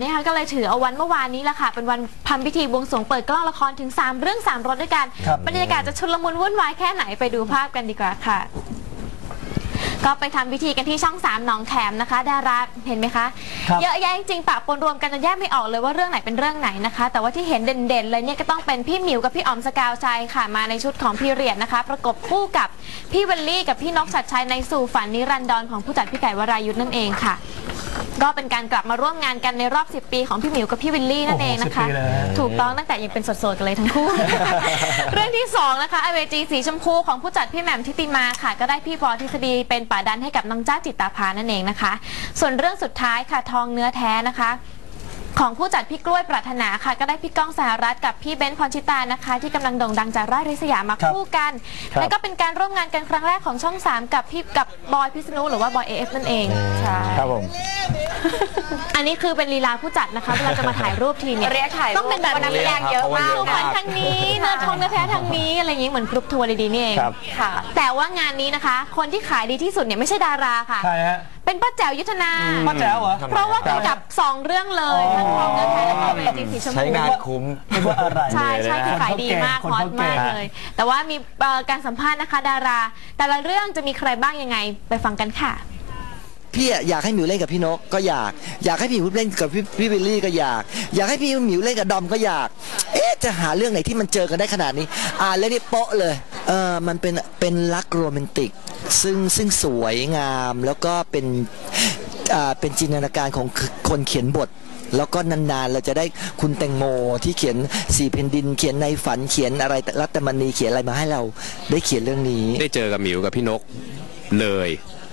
นะคะก็เลยถือเอาวันเมื่อวานนี้แหละค่ะ เป็นวันทำพิธีบวงสรวงเปิดกล้องละครถึง 3 เรื่อง 3รสด้วยกัน ครับบรรยากาศจะชุลมุนวุ่นวายแค่ไหนไปดูภาพกันดีกว่าค่ะ ก็ไปทำพิธีกันที่ช่อง3หนองแขมนะคะดาราเห็นไหมคะ ครับ เยอะแยะจริงๆปะปนรวมกันจนแยกไม่ออกเลยว่าเรื่องไหนเป็นเรื่องไหนนะคะ แต่ว่าที่เห็นเด่นๆเลยเนี่ยก็ต้องเป็นพี่หมิวกับพี่อ๋อมสกาวใจค่ะมาในชุดของพี่เรียดนะคะ ประกบคู่กับพี่เวลลี่กับพี่นกชัดชัยในสู่ฝันนิรันดรของผู้จัดพี่ไก่วรายุทธ์นั่นเองค่ะ ก็เป็นการกลับมาร่วมงานกันในรอบ 10 ปีของพี่หมิวกับพี่วิลลี่นั่นเองนะคะ โอ้โห10ปีเลยนะถูกต้องตั้งแต่ยังเป็นโสดๆกันเลยทั้งคู่ เรื่องที่สองนะคะอเวจีสีชมพูของผู้จัดพี่แหม่มทิติมาค่ะ ก็ได้พี่ปอทฤษฎีเป็นป่าดันให้กับน้องจ้าจิตตาภานั่นเองนะคะ ส่วนเรื่องสุดท้ายค่ะทองเนื้อแท้นะคะ ของผู้จัดพี่กล้วยปรารถนาค่ะ ก็ได้พี่ก้องสหรัฐกับพี่เบนซ์พรชิตานะคะ ที่กำลังโด่งดังจากร่ายริษยามาครับคู่กัน ครับ และก็เป็นการร่วมงานกันครั้งแรกของช่อง 3 กับพี่กับบอยพิษณุหรือว่าบอยเอฟนั่นเองใช่ครับผม อันนี้คือเป็นลีลาผู้จัดนะคะเวลาจะมาถ่ายรูปทีเนี่ยเรียกถ่ายรูปต้องเป็นแบบนักแสนี้ดงเยอะมาก สุพรรณทางนี้ เนินทองเนื้อแท้ทางนี้อะไรอย่างนี้เหมือนกรุ๊ปทัวร์ดีๆนี่เองครับ ค่ะ แต่ว่างานนี้นะคะ คนที่ขายดีที่สุดเนี่ยไม่ใช่ดาราค่ะ ใครฮะเป็นป้าแจ๋วยุทธนา ป้าแจ๋วเหรอเพราะว่ากำกับสองเรื่องเลยทั้งทองเนื้อแท้และก็เวทีสีชมใช้พูงานคุ้มไม่ว่าอะไร ใช่ใช่คือขายดีมากคนฮอตเขาแก่มากเลย แต่ว่ามีเอ่อการสัมภาษณ์นะคะ ดารา แต่ละเรื่องจะมีใครบ้างยังไงไปฟังกันค่ะ พี่อยากให้หมิวเล่นกับพี่นกก็อยาก อยากให้พี่หมิวเล่นกับพี่พี่วิลลี่ก็อยาก อยากให้พี่หมิวเล่นกับดอมก็อยาก เอ๊ะจะหาเรื่องไหนที่มันเจอกันได้ขนาดนี้ อ่านแล้วนี่โป๊ะเลยเออมันเป็นเป็นรักโรแมนติก ซึ่งซึ่งสวยงามแล้วก็เป็นอ่าเป็นจินตนาการของคนเขียนบทแล้วก็นานๆ เราจะได้คุณแตงโมที่เขียนสี่แผ่นดิน เขียนในฝันเขียนอะไรรัตมณีเขียนอะไรมาให้เราได้เขียนเรื่องนี้ ได้เจอกับหมิวกับพี่นก เลย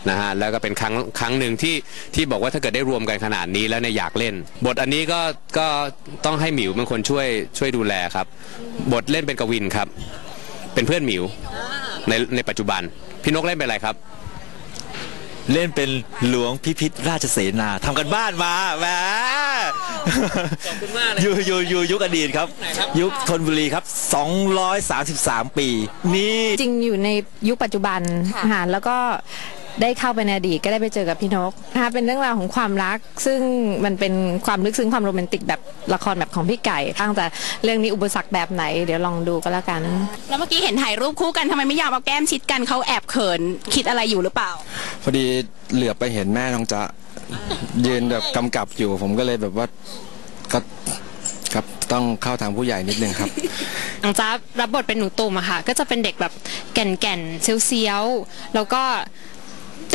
นะฮะแล้วก็เป็นครั้งครั้งหนึ่งที่ที่บอกว่าถ้าเกิดได้รวมกันขนาดนี้แล้วเนี่ยอยากเล่น บทอันนี้ก็ก็ต้องให้หมิวเป็นคนช่วยช่วยดูแลครับ บทเล่นเป็นกวินครับ เป็นเพื่อนหมิวในในปัจจุบัน พี่นกเล่นเป็นอะไรครับ เล่นเป็นหลวงพิพิธราชเสนาทำกันบ้านมาแหมขอบคุณมากเลยอยู่อยู่อยู่ยุคอดีตครับ ยุคธนบุรีครับ 233 ปี นี่ จริงอยู่ในยุคปัจจุบันค่ะแล้วก็ ได้เข้าไปในอดีตก็ได้ไปเจอกับพี่นกนะคะเป็นเรื่องราวของความรัก ซึ่งมันเป็นความลึกซึ้งความโรแมนติกแบบละครแบบของพี่ไก่ตั้งแต่เรื่องนี้อุปสรรคแบบไหนเดี๋ยวลองดูก็แล้วกัน แล้วเมื่อกี้เห็นถ่ายรูปคู่กันทำไมไม่ยอมเอาแก้มชิดกันเขาแอบเขินคิดอะไรอยู่หรือเปล่า พอดีเหลือบไปเห็นแม่น้องจ๊ะยืนแบบกำกับอยู่ ผมก็เลยแบบว่าก็ครับต้องเข้าทางผู้ใหญ่นิดนึงครับ อังจ้ารับบทเป็นหนูตุ่มอะค่ะ ก็จะเป็นเด็กแบบแก่นแก่นๆเซียวๆแล้วก็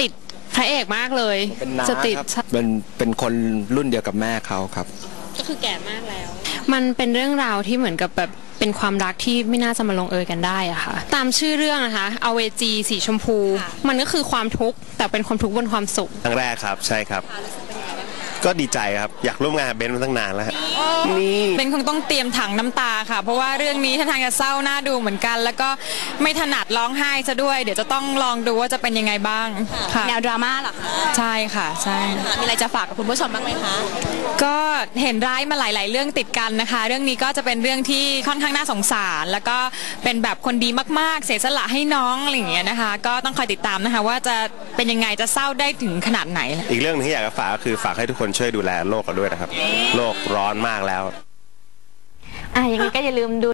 ติดพระเอกมากเลยเป็นน้าจะติดครับเป็นเป็นคนรุ่นเดียวกับแม่เขาครับ ก็คือแก่มากแล้ว มันเป็นเรื่องราวที่เหมือนกับแบบเป็นความรักที่ไม่น่าจะมาลงเอยกันได้อะค่ะ ตามชื่อเรื่องนะคะเอาเวจีสีชมพู มันก็คือความทุกข์แต่เป็นความทุกข์บนความสุข ครั้งแรกครับ ใช่ครับ ก็ดีใจครับ อยากร่วมงานกับเบนซ์มาตั้งนานแล้วฮะ นี่ เป็นคงต้องเตรียมถังน้ำตาค่ะ เพราะว่าเรื่องนี้ท่าทางจะเศร้าน่าดูเหมือนกัน แล้วก็ไม่ถนัดร้องไห้ซะด้วย เดี๋ยวจะต้องลองดูว่าจะเป็นยังไงบ้างค่ะแนวดราม่าเหรอคะใช่ค่ะใช่มีอะไรจะฝากกับคุณผู้ชมบ้างไหมคะ ก็เห็นร้ายมาหลาย ๆ เรื่องติดกันนะคะ เรื่องนี้ก็จะเป็นเรื่องที่ค่อนข้างน่าสงสาร แล้วก็เป็นแบบคนดีมาก ๆ เสียสละให้น้องอะไรอย่างเงี้ยนะคะ ก็ต้องคอยติดตามนะคะ ว่าจะเป็นยังไงจะเศร้าได้ถึงขนาดไหน อีกเรื่องหนึงที่อยากจะฝากก็คือฝากให้ทุกคนช่วยดูแลโลกเราด้วยนะครับ โลกร้อนมากแล้ว อะยังไงก็อย่าลืมดู